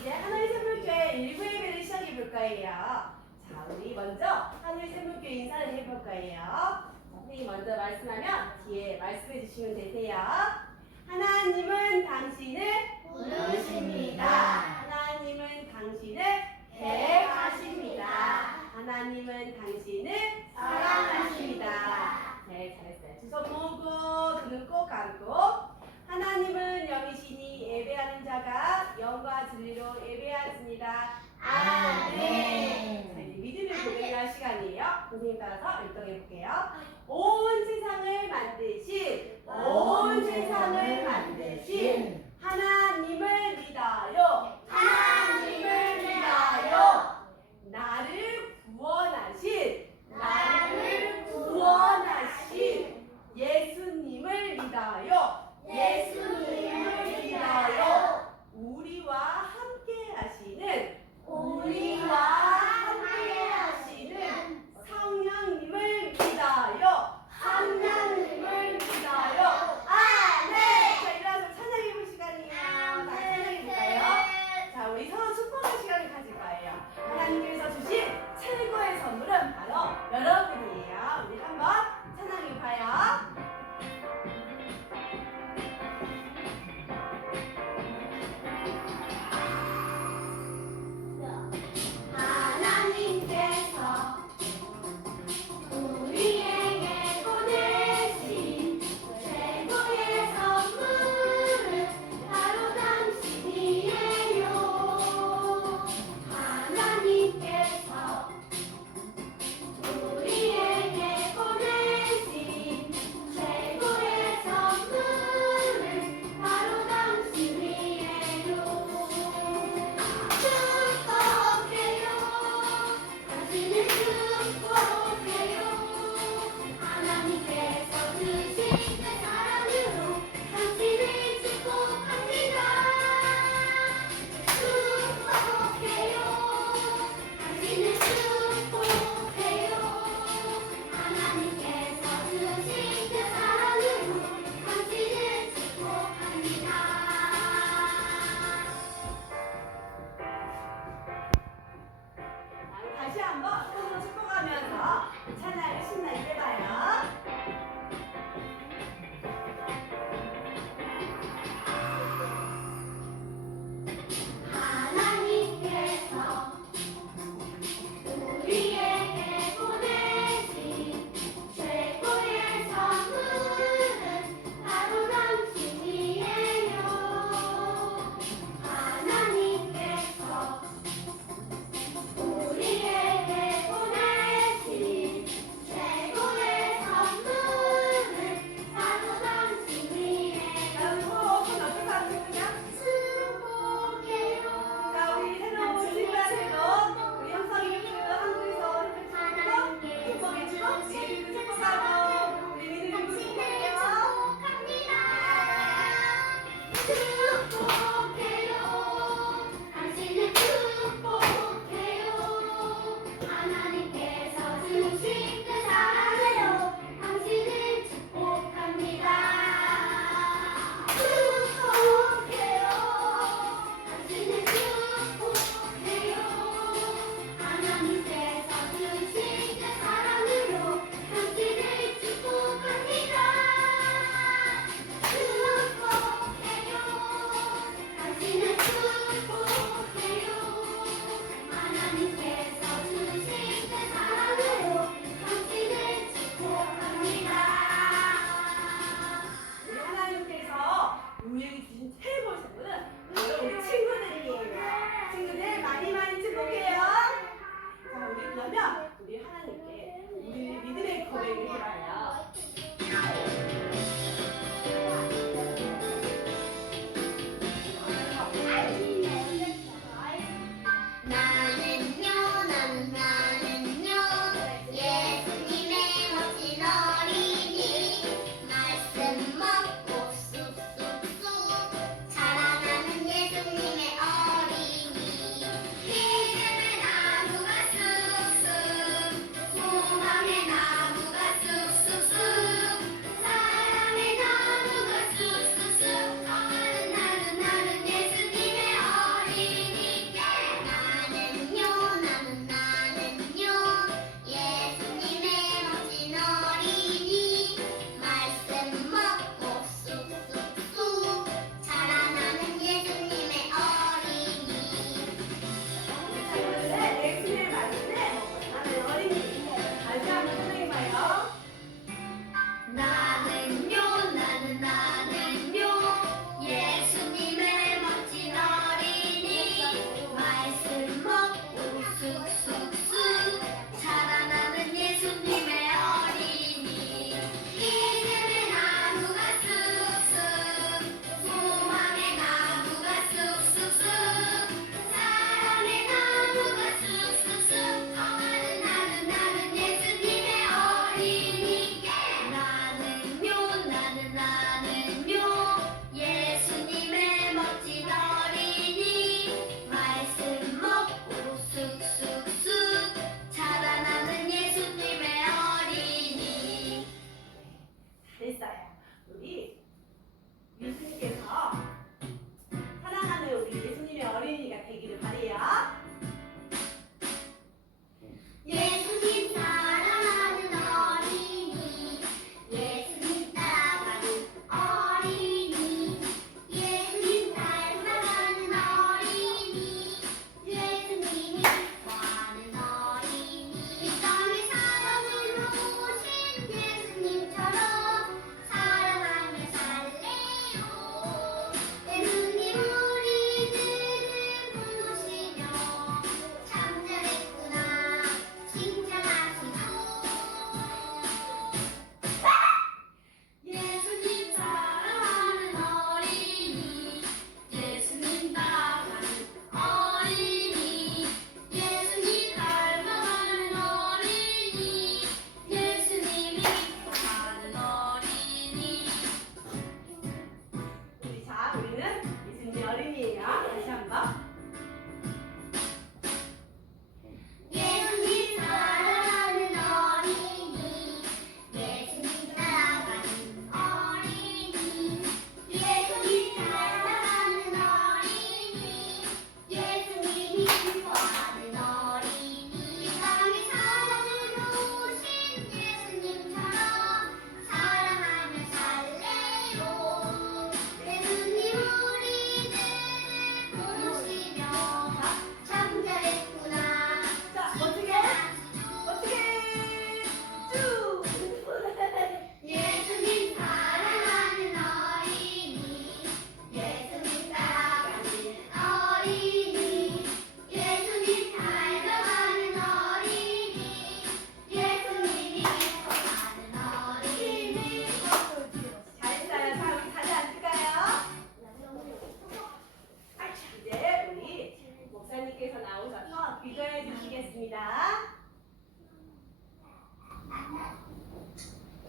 이제 하나의 선물교회 1부 예배를 시작해 볼 거예요. 자, 우리 먼저 하나의 선물교회 인사를 해볼 거예요. 선생님이 먼저 말씀하면 뒤에 말씀해 주시면 되세요. 하나님은 당신을 부르십니다. 하나님은 당신을 계획하십니다. 하나님은 당신을 사랑하십니다. 네, 잘했어요. 두 손 모으고 두 눈 꼭 감고 하나님은 영이시니 예배하는 자가 영과 진리로 예배하십니다. 아멘. 자, 이제 믿음을 고백할 시간이에요. 선생님 따라서 율동해 볼게요. 온 세상을 만드신 하나님을 믿어요. 하나님을 믿어요. 나를 구원하신 예수님을 믿어요. 예수님을 믿어요. 우리와 함께 하시는 성령님을 믿어요. 성령님을 믿어요. 아멘. 자, 일어나서 찬양해 볼 시간이에요. 다 찬양해 볼까요? 자, 우리 서로 축복할 시간을 가질 거예요. 하나님께서 주신 최고의 선물은 바로 여러분이에요. 우리 한번 찬양해 봐요.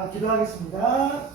자, 기도하겠습니다.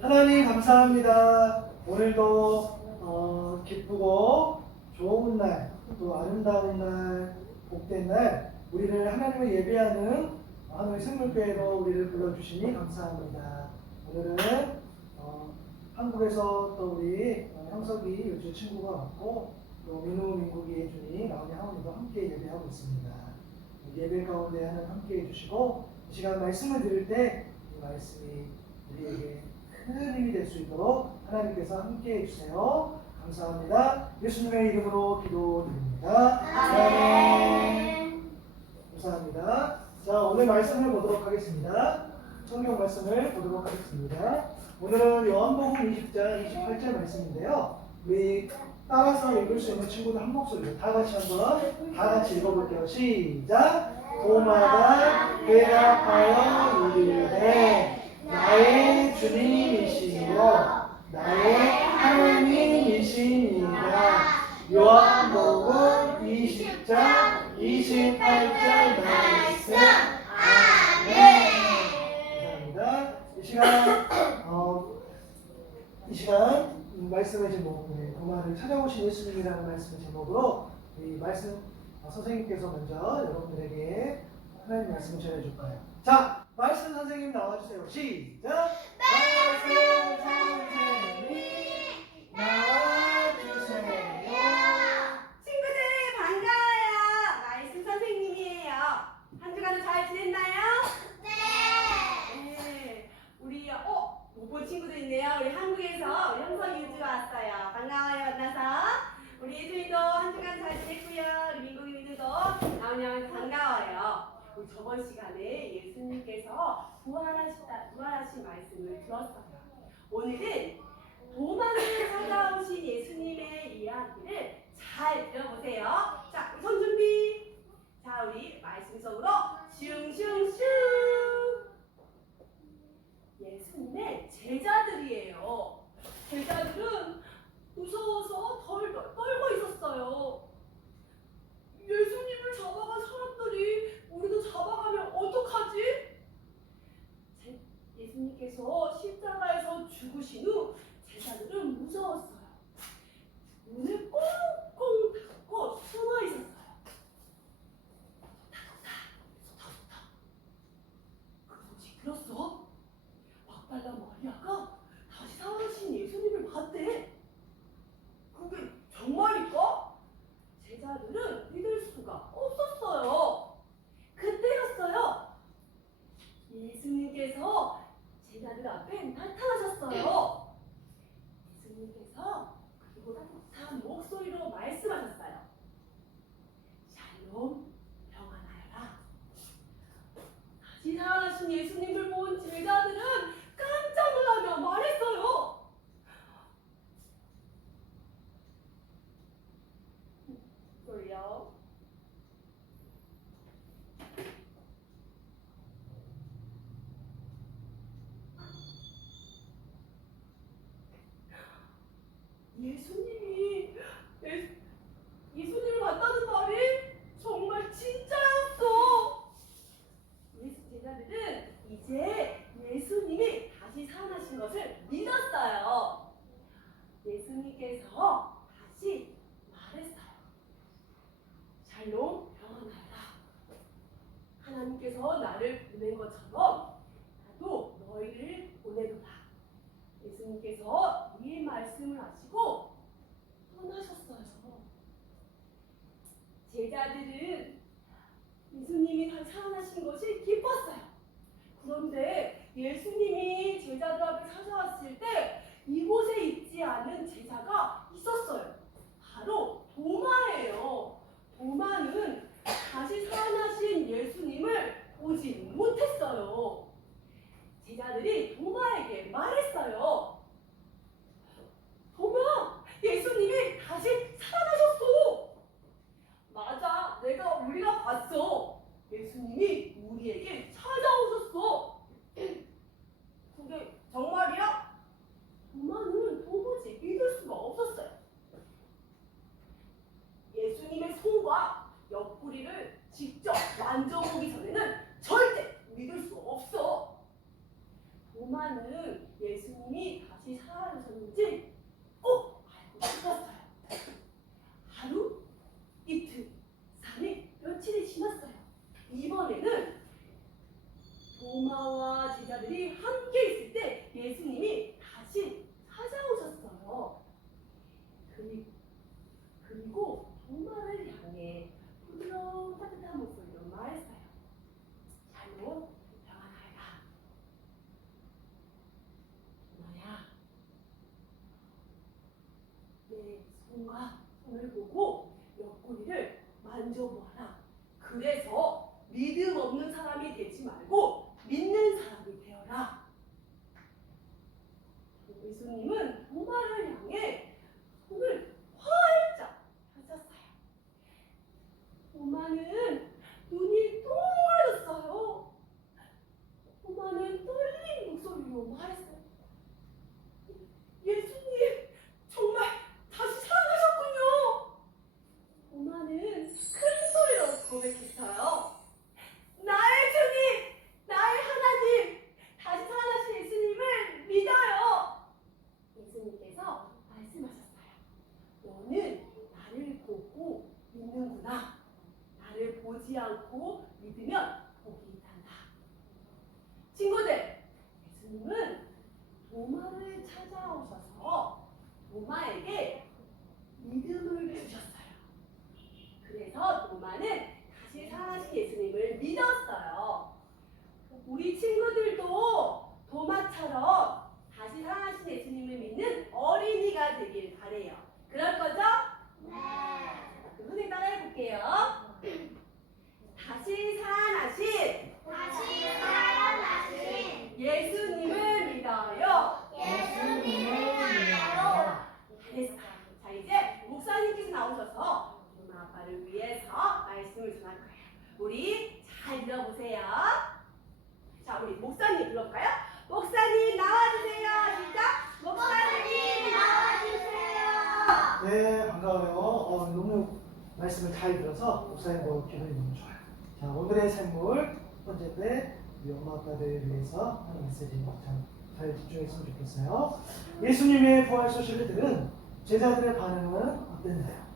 하나님 감사합니다. 오늘도 기쁘고 좋은 날, 또 아름다운 날, 복된 날, 우리를 하나님을 예배하는 하나님의 생물교회로 우리를 불러주시니 감사합니다. 오늘은 한국에서 또 우리 형석이 요즘 친구가 왔고, 또 민우, 민국이, 준이, 나은이, 하원이도 함께 예배하고 있습니다. 예배 가운데 하나님 함께 해주시고, 이 시간 말씀을 들을 때 이 말씀이 우리에게 큰 힘이 될 수 있도록 하나님께서 함께 해주세요. 감사합니다. 예수님의 이름으로 기도드립니다. 아멘. 감사합니다. 자, 오늘 말씀을 보도록 하겠습니다. 성경 말씀을 보도록 하겠습니다. 오늘은 요한복음 20장 28절 말씀인데요. 우리 따라서 읽을 수 있는 친구들 한 목소리로 다 같이 읽어볼게요. 시작. 도마가 대답하여 이르되 나의 주님이시여 나의 하나님이시니라. 요한복음 20장 28절 말씀. 아멘. 감사합니다. 이 시간 말씀의 제목, 도마를 찾아오신 예수님이라는 말씀의 제목으로 이 말씀 선생님께서 먼저 여러분들에게 하나님 말씀을 전해줄 거예요. 자, 말씀 선생님 나와주세요. 시작! 말씀 선생님 나와주세요. 친구들 반가워요. 말씀 선생님이에요. 한 주간은 잘 지냈나요? 네. 우리 못 본 친구도 있네요. 우리 한국에서 우리 형석이 유주 왔어요. 반가워요 만나서. 우리 예준이도 한 주간 잘 지냈고요. 우리 민국이 민우도 나오냐 반가워요. 우리 저번 시간에 예수님께서 부활하신 말씀을 들었어요. 오늘은 도마를 찾아오신 예수님의 이야기를 잘 들어보세요. 자, 우리 손 준비. 자, 우리 말씀 속으로 슝슝슝. 예수님의 제자들이에요. 제자들은 무서워서 떨고 있었어요. 예수님을 잡아간 사람들이 우리도 잡아가면 어떡하지? 예수님께서 십자가에서 죽으신 후 제자들은 무서웠어요. 문을 꽁꽁 닫고 숨어 있었어요. 그 소식 들었어? 막달라 마리아가 다시 살아나신 예수님을 봤대. 그게 정말일까? 제자들은 믿을 수가 없었어요. 그때였어요. 예수님께서 제자들 앞에 나타나셨어요. 예수님께서 그리고 따뜻한 목소리로 말씀하셨어요. 샬롬, 평안하여라. 다시 살아나신 예수님을 본 제자들은 깜짝 놀라며 말했어요. 소리요. 예수님을 봤다는 말이 정말 진짜였어. 제자들은 이제 예수님이 다시 살아나신 것을 믿었어요. 예수님께서 다시 말했어요. 샬롬, 평안하라. 하나님께서 나를 보낸 것처럼 나도 너희를 보내노라. 예수님께서 이 말씀을 하시고 떠나셨어요. 제자들은 예수님이 다시 살아나신 것이 기뻤어요. 그런데 예수님이 제자들 앞에 찾아왔을 때 이곳에 있지 않은 제자가 있었어요. 손과 손을 보고 옆구리를 만져보아라. 그래서 믿음 없는 사람이 되지 말고 믿는 사람이 되어라. 예수님은 도마를 향해 손을 활짝 펴셨어요. 도마는 눈이 동그래졌어요. 도마는 떨린 목소리로 말했어요. 예수님, 정말 다시 살아나셨군요. 도마는 큰 소리로 고백했어요. 나의 주님, 나의 하나님, 다시 살아나신 예수님을 믿어요. 예수님께서 말씀하셨어요. 너는 나를 보고 믿는구나. 나를 보지 않고 믿으면 복이 있단다. 친구들, 예수님은 도마를 찾아오셔서 도마에게 믿음을 주셨어요. 그래서 도마는 다시 살아나신 예수님을 믿었어요. 우리 친구들도 도마처럼 다시 살아나신 예수님을 믿는 어린이가 되길 바래요. 그럴 거죠? 네. 그럼 선생님 따라 해볼게요. 다시 살아나신 예수님을 믿어요. 잘했어요. 자, 이제 목사님께서 나오셔서 엄마 아빠를 위해서 말씀을 전할 거예요. 우리 잘 들어보세요. 자, 우리 목사님 불러볼까요? 목사님 나와주세요. 시작. 목사님 나와주세요. 네, 반가워요. 너무 말씀을 잘 들어서 목사님도 기분이 너무 좋아요. 자, 오늘의 샘물 첫 번째인데 우리 엄마 아빠들 위해서 하는 메시지 잘 집중했으면 좋겠어요. 예수님의 부활 소식을 들은 제자들의 반응은 어땠나요?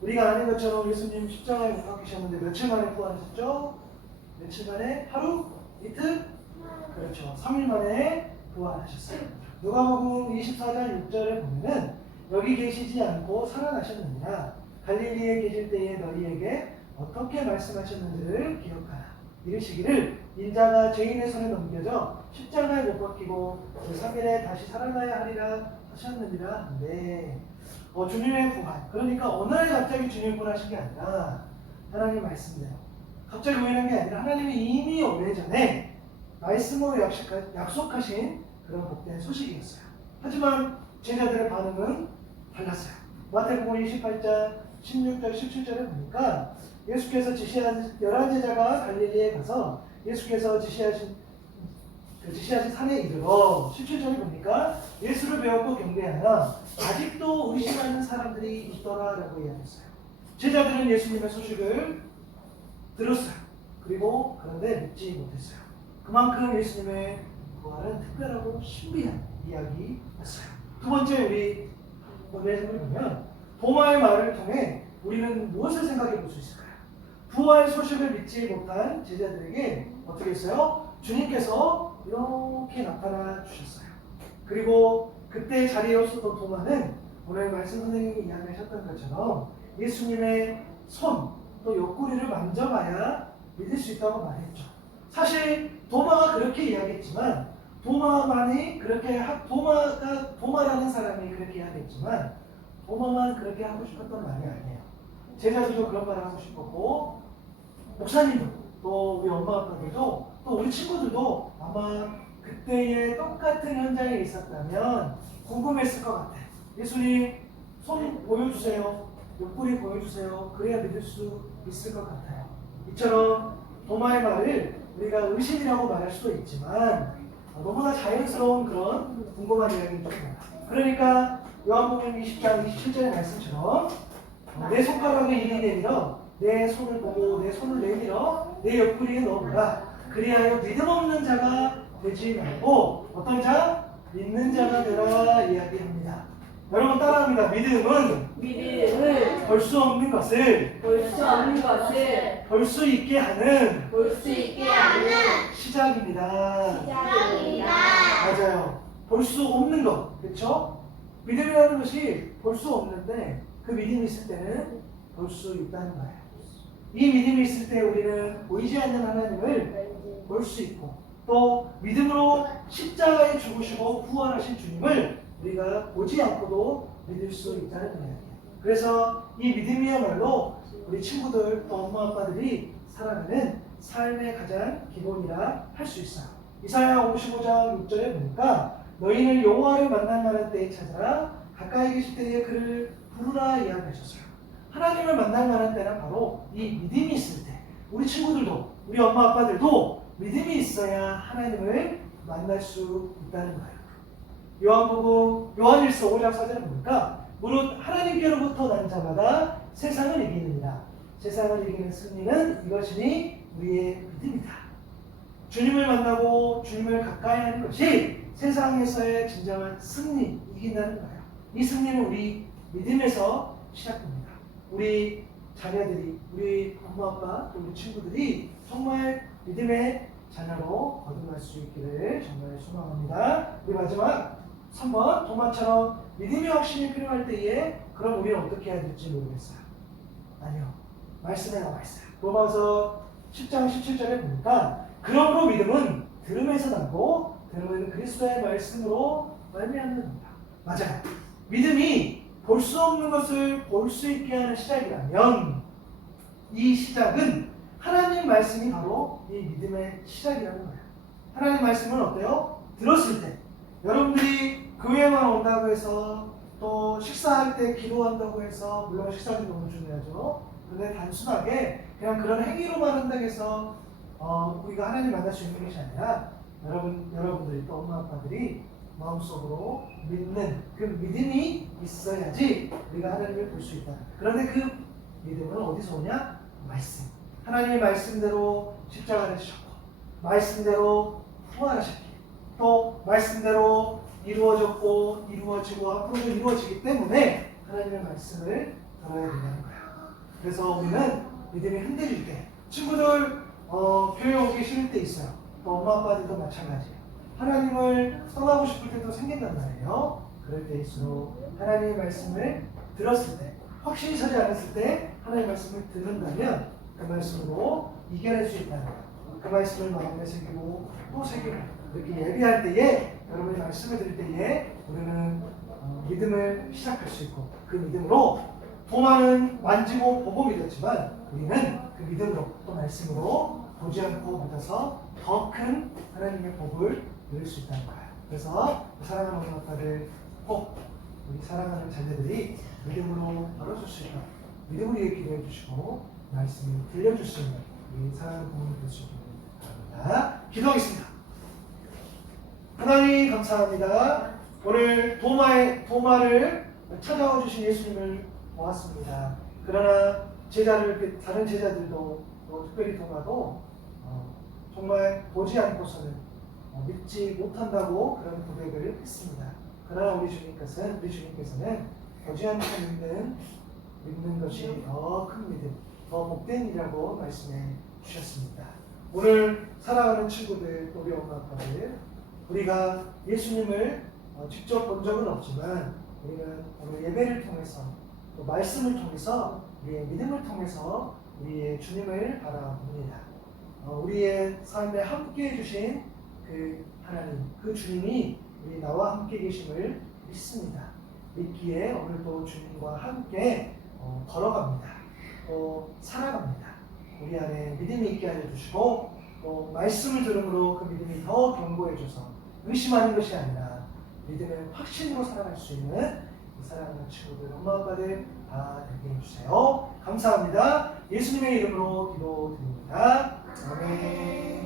우리가 아는 것처럼 예수님 십자가에 못 박히셨는데 며칠 만에 부활하셨죠? 며칠 만에? 하루? 이틀? 그렇죠. 3일 만에 부활하셨어요. 누가복음 24장 6절에 보면은 여기 계시지 않고 살아나셨느니라. 갈릴리에 계실 때에 너희에게 어떻게 말씀하셨는지를 기억하라. 이르시기를 인자가 죄인의 손에 넘겨져 십자가에 못 박히고 제3일에 다시 살아나야 하리라 하셨느니라. 네. 주님의 부활. 그러니까 어느 날 갑자기 주님이 부활하신 게 아니라 하나님 말씀대로 갑자기 우연한 게 아니라 하나님이 이미 오래전에 말씀으로 약속하신 그런 복된 소식이었어요. 하지만 제자들의 반응은 달랐어요. 마태복음 28장 16절 17절에 보니까 예수께서 지시한 11제자가 갈릴리에 가서 예수께서 지시하신 산에 이르러 17절에 보니까 예수를 배웠고 경배하여 아직도 의심하는 사람들이 있더라라고 이야기했어요. 제자들은 예수님의 소식을 들었어요. 그런데 믿지 못했어요. 그만큼 예수님의 부활은 특별하고 신비한 이야기였어요. 두 번째 우리 오늘의 설명을 보면 도마의 말을 통해 우리는 무엇을 생각해 볼 수 있을까요? 부활 소식을 믿지 못한 제자들에게 어떻게 했어요? 주님께서 이렇게 나타나 주셨어요. 그리고 그때 자리에 없었던 도마는 오늘 말씀 선생님이 이야기하셨던 것처럼 예수님의 손, 또 옆구리를 만져봐야 믿을 수 있다고 말했죠. 사실 도마가 그렇게 이야기했지만 도마라는 사람이 그렇게 이야기했지만 도마만 그렇게 하고 싶었던 말이 아니에요. 제자들도 그런 말을 하고 싶었고 목사님도 또 우리 엄마 아빠들도 또 우리 친구들도 아마 그때의 똑같은 현장에 있었다면 궁금했을 것 같아요. 예수님 손 보여주세요. 옆구리 보여주세요. 그래야 믿을 수 있을 것 같아요. 이처럼 도마의 말을 우리가 의심이라고 말할 수도 있지만 너무나 자연스러운 그런 궁금한 이야기인 줄 알아요. 그러니까 요한복음 20장 27절의 말씀처럼 내 손가락을 이리 내밀어 내 손을 보고 내 손을 내밀어 내 옆구리에 넣어보라. 그리하여 믿음 없는 자가 되지 말고 어떤 자? 믿는 자가 되라 이야기합니다. 여러분 따라합니다. 믿음은 볼 수 없는 것을 볼 수 있게 하는 시작입니다. 맞아요. 볼 수 없는 것, 그렇죠? 믿음이라는 것이 볼 수 없는데 그 믿음이 있을 때는 볼 수 있다는 거예요. 이 믿음이 있을 때 우리는 보이지 않는 하나님을 볼 수 있고 또 믿음으로 십자가에 죽으시고 부활하신 주님을 우리가 보지 않고도 믿을 수 있다는 이야기예요. 그래서 이 믿음이야말로 우리 친구들 또 엄마 아빠들이 살아가는 삶의 가장 기본이라 할 수 있어요. 이사야 55장 6절에 보니까 너희는 여호와를 만날 만한 때에 찾아라 가까이 계실 때에 그를 부르라 이야기하셨어요. 하나님을 만날 만한 때는 바로 이 믿음이 있을 때 우리 친구들도 우리 엄마 아빠들도 믿음이 있어야 하나님을 만날 수 있다는 거예요. 요한복음 요한일서 5장 4절에 보니까 무릇 하나님께로부터 난 자마다 세상을 이기느니라. 세상을 이기는 승리는 이것이니 우리의 믿음이다. 주님을 만나고 주님을 가까이 하는 것이 세상에서의 진정한 승리, 이긴다는 거예요. 이 승리는 우리 믿음에서 시작됩니다. 우리 자녀들이, 우리 엄마 아빠, 또 우리 친구들이 정말 믿음의 자녀로 거듭날 수 있기를 정말 소망합니다. 우리 마지막 3번 도마처럼 믿음의 확신이 필요할 때에 그럼 우리는 어떻게 해야 될지 모르겠어요. 아니요. 말씀에 나와 있어요. 로마서 10장 17절에 보니까 그러므로 믿음은 들음에서 나고 들음은 그리스도의 말씀으로 말미암는다. 맞아요. 믿음이 볼 수 없는 것을 볼 수 있게 하는 시작이라면 이 시작은 하나님 말씀이 바로 이 믿음의 시작이라는 거예요. 하나님 말씀은 어때요? 들었을 때 여러분들이 교회만 온다고 해서 또 식사할 때 기도한다고 해서 물론 식사도 너무 중요하죠. 그런데 단순하게 그냥 그런 행위로만 한다고 해서 우리가 하나님 만날 수 있는 것이 아니라 여러분들이 또 엄마 아빠들이 마음속으로 믿는 그 믿음이 있어야지 우리가 하나님을 볼 수 있다. 그런데 그 믿음은 어디서 오냐? 말씀. 하나님의 말씀대로 십자가를 지셨고 말씀대로 부활하셨기 또 말씀대로 이루어졌고 이루어지고 앞으로도 이루어지기 때문에 하나님의 말씀을 들어야 된다는 거예요. 그래서 우리는 믿음이 흔들릴 때 친구들 교회 오기 싫을 때 있어요. 또 엄마 아빠들도 마찬가지예요. 하나님을 떠나고 싶을 때도 생긴단 말이에요. 그럴 때일수록 하나님의 말씀을 들었을 때 확신이 서지 않았을 때 하나님의 말씀을 들은다면 그 말씀으로 이겨낼 수 있다는 거예요. 그 말씀을 마음에 새기고 또 새기고 이렇게 예비할 때에 여러분이 말씀을 들을 때에 우리는 믿음을 시작할 수 있고 그 믿음으로 도마는 만지고 보고 믿었지만 우리는 그 믿음으로 또 말씀으로 보지 않고 믿어서 더 큰 하나님의 복을 누릴 수 있다는 거예요. 그래서 사랑하는 엄마 아빠들 꼭 우리 사랑하는 자녀들이 믿음으로 열어줄 수 있도록 믿음으로 기도해 주시고 말씀을 들려줄 수 있는 우리 사랑하는 부모님 될 수 있기를 바랍니다. 기도하겠습니다. 하나님 감사합니다. 오늘 도마를 찾아와 주신 예수님을 보았습니다. 그러나 다른 제자들도 특별히 도마도 정말 보지 않고서는 믿지 못한다고 그런 고백을 했습니다. 그러나 우리 주님께서는 보지 않고 믿는 것이 더 큰 믿음, 더 복된 일이라고 말씀해 주셨습니다. 오늘 살아가는 친구들, 우리 엄마 아빠들, 우리가 예수님을 직접 본 적은 없지만 우리는 오늘 예배를 통해서 또 말씀을 통해서 우리의 믿음을 통해서 우리의 주님을 바라봅니다. 우리의 삶에 함께 해주신 그 하나님, 그 주님이 우리 나와 함께 계심을 믿습니다. 믿기에 오늘도 주님과 함께 걸어갑니다. 또 살아갑니다. 우리 안에 믿음이 있게 하여 주시고 또 말씀을 들음으로 그 믿음이 더 견고해져서 의심하는 것이 아니라 믿음의 확신으로 살아갈 수 있는 이 사랑하는 친구들, 엄마 아빠들 다 되게 해주세요. 감사합니다. 예수님의 이름으로 기도드립니다. 아멘.